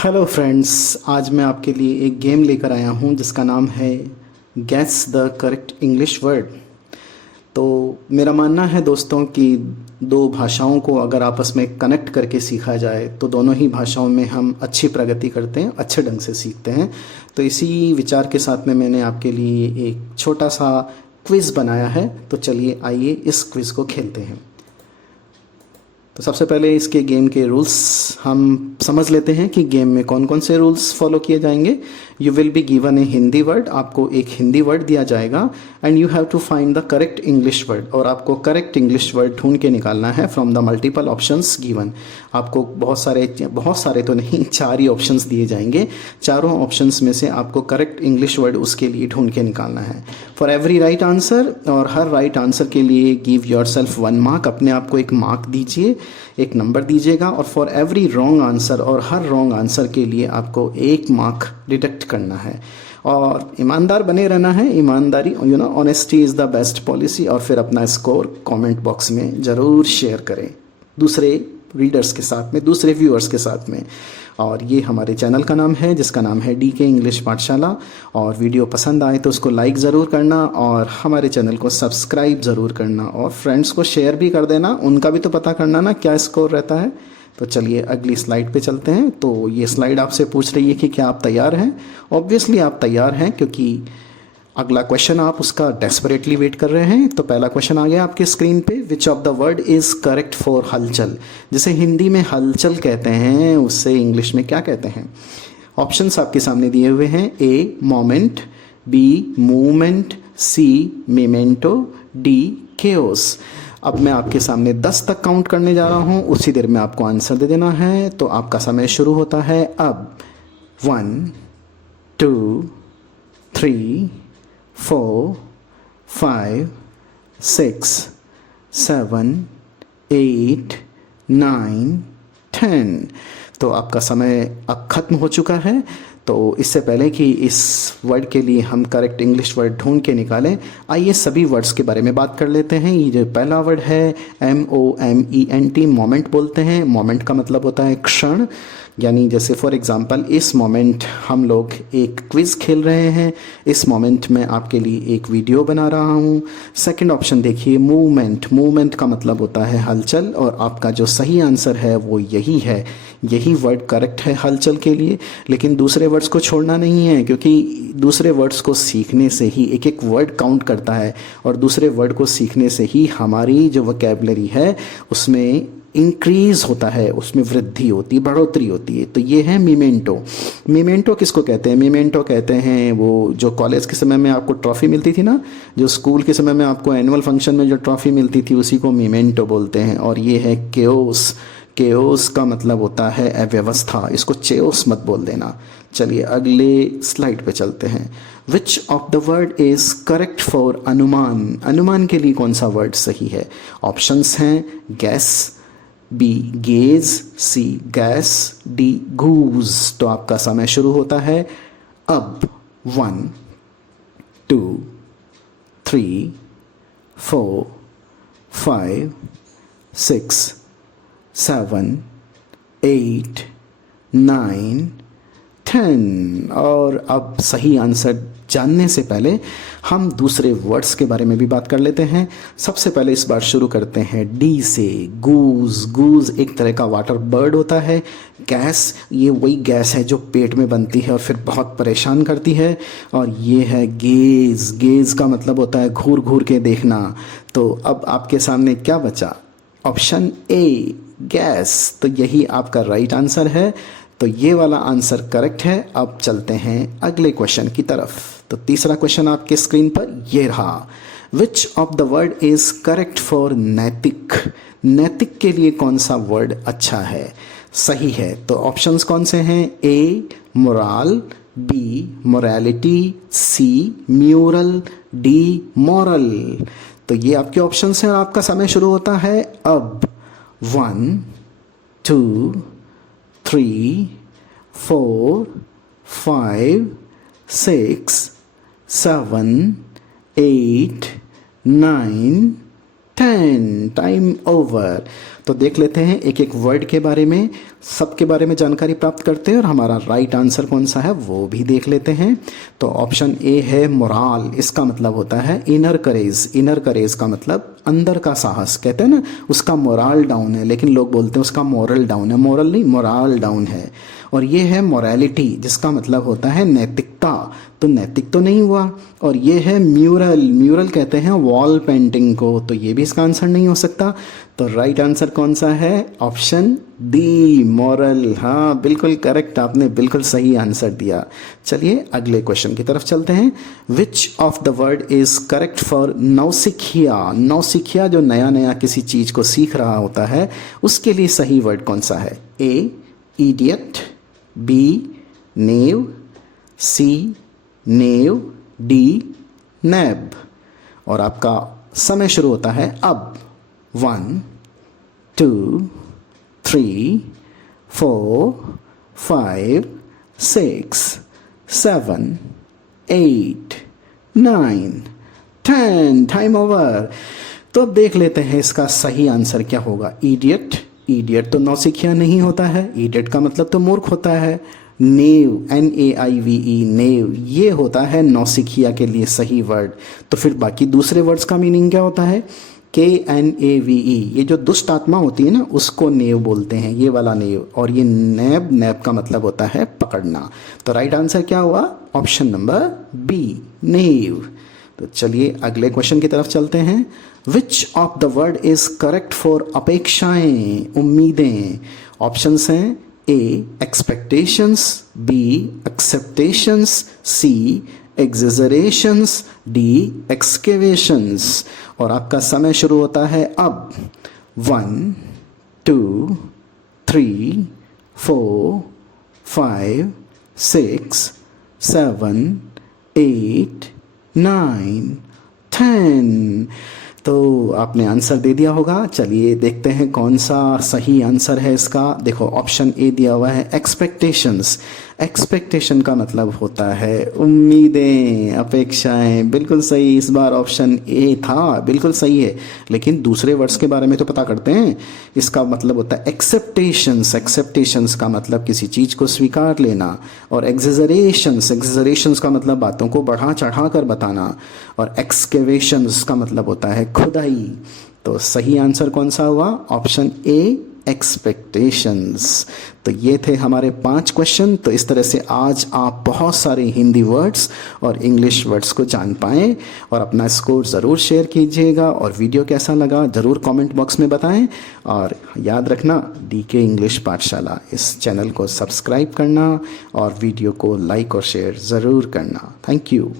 Hello friends, आज मैं आपके लिए एक गेम लेकर आया हूँ जिसका नाम है gas the correct English word. तो मेरा मानना है दोस्तों कि दो भाषाओं को अगर आपस में कनेक्ट करके सीखा जाए तो दोनों ही भाषाओं में हम अच्छी प्रगति करते हैं, अच्छे ढंग से सीखते हैं। तो इसी विचार के साथ में मैंने आपके लिए एक छोटा सा क्विज़ बनाया है। तो चलिए आइए इस क्विज़ को खेलते हैं। तो सबसे पहले इसके गेम के रूल्स हम समझ लेते हैं कि गेम में कौन कौन से रूल्स फॉलो किए जाएंगे। You will be given a Hindi word, आपको एक हिंदी वर्ड दिया जाएगा and you have to find the correct English word, और आपको करेक्ट इंग्लिश वर्ड ढूंढ के निकालना है from the multiple options given. आपको बहुत सारे तो नहीं, 4 ही ऑप्शंस दिए जाएंगे। चारों ऑप्शंस में से आपको करेक्ट इंग्लिश वर्ड उसके लिए ढूंढ के निकालना है फॉर एवरी राइट आंसर। और हर राइट आंसर के लिए गिव योर सेल्फ 1 मार्क, अपने आप को एक मार्क दीजिए, एक नंबर दीजिएगा। और फॉर एवरी रॉन्ग आंसर, और हर रॉन्ग आंसर के लिए आपको 1 मार्क डिडक्ट करना है। और ईमानदार बने रहना है, ईमानदारी, honesty is the best policy. और फिर अपना स्कोर कमेंट बॉक्स में ज़रूर शेयर करें दूसरे रीडर्स के साथ में, दूसरे व्यूअर्स के साथ में। और ये हमारे चैनल का नाम है जिसका नाम है DK इंग्लिश पाठशाला। और वीडियो पसंद आए तो उसको लाइक ज़रूर करना और हमारे चैनल को सब्सक्राइब ज़रूर करना और फ्रेंड्स को शेयर भी कर देना, उनका भी तो पता करना ना क्या स्कोर रहता है। तो चलिए अगली स्लाइड पे चलते हैं। तो ये स्लाइड आपसे पूछ रही है कि क्या आप तैयार हैं। ऑब्वियसली आप तैयार हैं, क्योंकि अगला क्वेश्चन आप उसका डेस्परेटली वेट कर रहे हैं। तो पहला क्वेश्चन आ गया आपके स्क्रीन पे, विच of the word is correct for हलचल। जिसे हिंदी में हलचल कहते हैं उससे इंग्लिश में क्या कहते हैं। ऑप्शंस आपके सामने दिए हुए हैं। A moment, B movement, C memento, D chaos. अब मैं आपके सामने 10 तक काउंट करने जा रहा हूँ, उसी देर में आपको आंसर दे देना है। तो आपका समय शुरू होता है अब। 1 2 3 4 5 6 7 8 9 10। तो आपका समय अब ख़त्म हो चुका है। तो इससे पहले कि इस वर्ड के लिए हम करेक्ट इंग्लिश वर्ड ढूंढ के निकालें, आइए सभी वर्ड्स के बारे में बात कर लेते हैं। ये जो पहला वर्ड है MOMENT, मोमेंट बोलते हैं। मोमेंट का मतलब होता है क्षण, यानी जैसे फॉर एग्जांपल इस मोमेंट हम लोग एक क्विज़ खेल रहे हैं, इस मोमेंट में आपके लिए एक वीडियो बना रहा हूँ। सेकंड ऑप्शन देखिए मूवमेंट, मूवमेंट का मतलब होता है हलचल, और आपका जो सही आंसर है वो यही है, यही वर्ड करेक्ट है हलचल के लिए। लेकिन दूसरे वर्ड्स को छोड़ना नहीं है, क्योंकि दूसरे वर्ड्स को सीखने से ही एक एक वर्ड काउंट करता है, और दूसरे वर्ड को सीखने से ही हमारी जो वोकैबुलरी है उसमें इंक्रीज़ होता है, उसमें वृद्धि होती है, बढ़ोतरी होती है। तो ये है मीमेंटो। मीमेंटो किसको कहते हैं? मीमेंटो कहते हैं वो जो कॉलेज के समय में आपको ट्रॉफ़ी मिलती थी ना, जो स्कूल के समय में आपको एनुअल फंक्शन में जो ट्रॉफ़ी मिलती थी उसी को मीमेंटो बोलते हैं। और ये है केओस। केओस का मतलब होता है अव्यवस्था, इसको चेओस मत बोल देना। चलिए अगले स्लाइड पे चलते हैं। Which of the word is correct for अनुमान। अनुमान के लिए कौन सा वर्ड सही है? ऑप्शंस हैं gas, B gauge, C gas, D गूज। तो आपका समय शुरू होता है अब। 1 2 3 4 5 6 7 8 9 10। और अब सही आंसर जानने से पहले हम दूसरे वर्ड्स के बारे में भी बात कर लेते हैं। सबसे पहले इस बार शुरू करते हैं D से, गूज। गूज एक तरह का वाटर बर्ड होता है। गैस, ये वही गैस है जो पेट में बनती है और फिर बहुत परेशान करती है। और ये है गेज। गेज का मतलब होता है घूर घूर के देखना। तो अब आपके सामने क्या बचा? Option A gas. तो यही आपका राइट आंसर है। तो ये वाला आंसर करेक्ट है। अब चलते हैं अगले क्वेश्चन की तरफ। तो तीसरा क्वेश्चन आपके स्क्रीन पर ये रहा। विच of the word is correct for नैतिक। नैतिक के लिए कौन सा वर्ड अच्छा है, सही है? तो ऑप्शंस कौन से हैं? A morale, B morality, C mural, D moral. तो ये आपके ऑप्शंस हैं और आपका समय शुरू होता है अब। 1 2 3 4 5 6 7 8 9 10 टाइम ओवर। तो देख लेते हैं एक एक वर्ड के बारे में, सबके बारे में जानकारी प्राप्त करते हैं और हमारा राइट आंसर कौन सा है वो भी देख लेते हैं। तो ऑप्शन ए है मोराल, इसका मतलब होता है इनर करेज। इनर करेज का मतलब अंदर का साहस, कहते हैं ना उसका मोराल डाउन है, लेकिन लोग बोलते हैं उसका मोरल डाउन है। मोरल नहीं, मोराल डाउन है। और ये है मोरालिटी, जिसका मतलब होता है नैतिकता, तो नैतिक तो नहीं हुआ। और ये है म्यूरल, म्यूरल कहते हैं वॉल पेंटिंग को, तो ये भी इसका आंसर नहीं हो सकता। तो राइट आंसर कौन सा है? Option D, moral. हाँ बिल्कुल करेक्ट, आपने बिल्कुल सही आंसर दिया। चलिए अगले क्वेश्चन की तरफ चलते हैं। Which of the word is correct for नौसिखिया? नौसिखिया जो नया नया किसी चीज को सीख रहा होता है, उसके लिए सही वर्ड कौन सा है? ए इडियट, बी नेव, सी नेव, डी नैब। और आपका समय शुरू होता है अब। 1 2 3 4 5 6 7 8 9 10 टाइम ओवर। तो अब देख लेते हैं इसका सही आंसर क्या होगा। इडियट, इडियट तो नौसिखिया नहीं होता है, इडियट का मतलब तो मूर्ख होता है। नेव, NAIVE नेव, ये होता है नौसिखिया के लिए सही वर्ड। तो फिर बाकी दूसरे वर्ड्स का मीनिंग क्या होता है? KNAVE, ये जो दुष्ट आत्मा होती है ना उसको नेव बोलते हैं, ये वाला नेव। और ये नैब, नैब का मतलब होता है पकड़ना। तो राइट आंसर क्या हुआ? ऑप्शन नंबर बी, नेव। तो चलिए अगले क्वेश्चन की तरफ चलते हैं। Which of the word is correct for अपेक्षाएं, उम्मीदें? ऑप्शंस हैं ए एक्सपेक्टेशंस, बी एक्सेप्टेशंस, सी एग्जेजरेशंस, डी एक्सकेवेशंस। और आपका समय शुरू होता है अब। 1 2 3 4 5 6 7 8 9 10। तो आपने आंसर दे दिया होगा। चलिए देखते हैं कौन सा सही आंसर है इसका। देखो ऑप्शन ए दिया हुआ है एक्सपेक्टेशंस। एक्सपेक्टेशन का मतलब होता है उम्मीदें, अपेक्षाएं। बिल्कुल सही, इस बार ऑप्शन ए था, बिल्कुल सही है। लेकिन दूसरे वर्ड्स के बारे में तो पता करते हैं। इसका मतलब होता है एक्सेप्टेशंस। एक्सेप्टेशंस का मतलब किसी चीज़ को स्वीकार लेना। और एग्जेजरेशंस, एग्जेजरेशंस का मतलब बातों को बढ़ा चढ़ा कर बताना। और एक्सकेवेशंस का मतलब होता है खुदाई। तो सही आंसर कौन सा हुआ? Option A expectations. तो ये थे हमारे 5 क्वेश्चन। तो इस तरह से आज आप बहुत सारे हिंदी वर्ड्स और इंग्लिश वर्ड्स को जान पाएँ। और अपना स्कोर ज़रूर शेयर कीजिएगा। और वीडियो कैसा लगा ज़रूर कमेंट बॉक्स में बताएं। और याद रखना DK इंग्लिश पाठशाला, इस चैनल को सब्सक्राइब करना और वीडियो को लाइक और शेयर ज़रूर करना। Thank you.